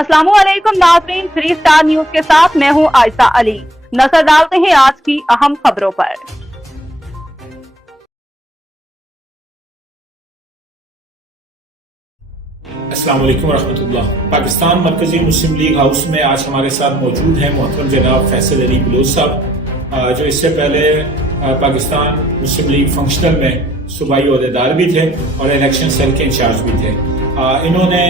अस्सलाम वालेकुम नाज़रीन, 3 स्टार न्यूज के साथ मैं हूं आयशा अली। नजर डालते हैं आज की अहम खबरों पर। अस्सलाम वालेकुम रहमतुल्लाह। पाकिस्तान मरकजी मुस्लिम लीग हाउस में आज हमारे साथ मौजूद हैं मोहतरम जनाब फैसल अली बलोच साहब, जो इससे पहले पाकिस्तान मुस्लिम लीग फंक्शनल में सूबाई ओहदेदार भी थे और इलेक्शन सेल के इंचार्ज भी थे। इन्होंने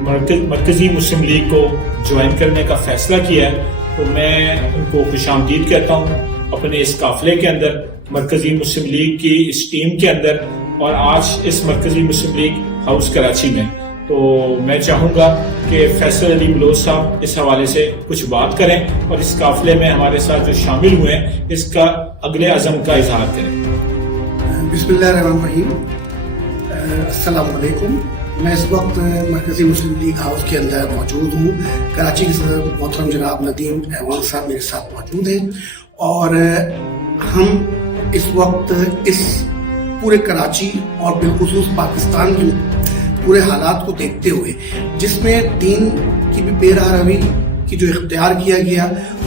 मरकजी मुस्लिम लीग को ज्वाइन करने का फैसला किया है, तो मैं उनको खुशामदीद कहता हूँ अपने इस काफिले के अंदर, मरकजी मुस्लिम लीग की इस टीम के अंदर, और आज इस मरकजी मुस्लिम लीग हाउस कराची में। तो मैं चाहूँगा कि फैसल अली बलोच साहब इस हवाले से कुछ बात करें और इस काफिले में हमारे साथ जो शामिल हुए हैं इसका अगले अज़म का इजहार करें। बिस्मिल्लाहिर्रहमानिर्रहीम। अस्सलाम वालेकुम। मैं इस वक्त मरकजी मुस्लिम लीग हाउस के अंदर मौजूद हूँ। कराची के सदर मोहतरम जनाब नदीम ऐवान साहब मेरे साथ मौजूद हैं और हम इस वक्त इस पूरे कराची और बिलखुसूस पाकिस्तान के पूरे हालात को देखते हुए, जिसमें दीन की भी बेरहमी की जो इख्तियार किया गया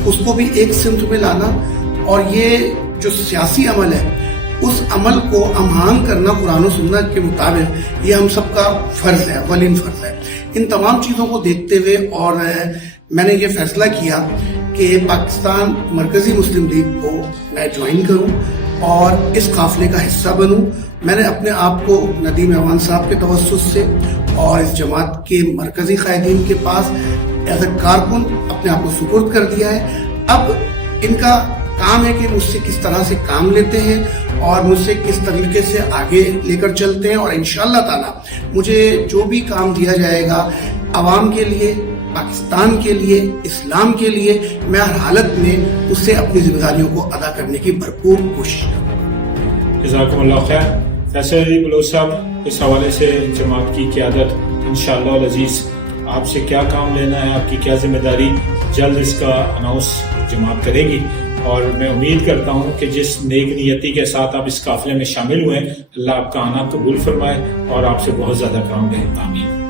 उसको भी एक सिमत में लाना, और ये जो सियासी अमल है उस अमल को अमहांग करना कुरान और सुन्नत के मुताबिक, ये हम सबका फर्ज है, अवलिन फर्ज है। इन तमाम चीज़ों को देखते हुए और मैंने ये फैसला किया कि पाकिस्तान मरकजी मुस्लिम लीग को मैं ज्वाइन करूं और इस काफिले का हिस्सा बनूं। मैंने अपने आप को नदीम ऐवान साहब के तवस्सुस से और इस जमात के मरकजी कायदीन के पास एज ए कारकुन अपने आप को सुपुर्द कर दिया है। अब इनका काम है कि मुझसे किस तरह से काम लेते हैं और मुझसे किस तरीके से आगे लेकर चलते हैं, और इंशाअल्लाह ताला मुझे जो भी काम दिया जाएगा अवाम के लिए, पाकिस्तान के लिए, इस्लाम के लिए, मैं हर हालत में उससे अपनी जिम्मेदारियों को अदा करने की भरपूर कोशिश करूँगा। जज़ाकुमुल्लाह खैर। फैसल अली बलोच साहब, इस हवाले से जमात की क़यादत इंशाअल्लाह अज़ीज़ आपसे क्या काम लेना है, आपकी क्या जिम्मेदारी, जल्द इसका अनाउंस जमात करेगी। और मैं उम्मीद करता हूँ कि जिस नेक नियति के साथ आप इस काफिले में शामिल हुए, अल्लाह आपका आना कबूल फरमाए और आपसे बहुत ज़्यादा काम ले। आमीन।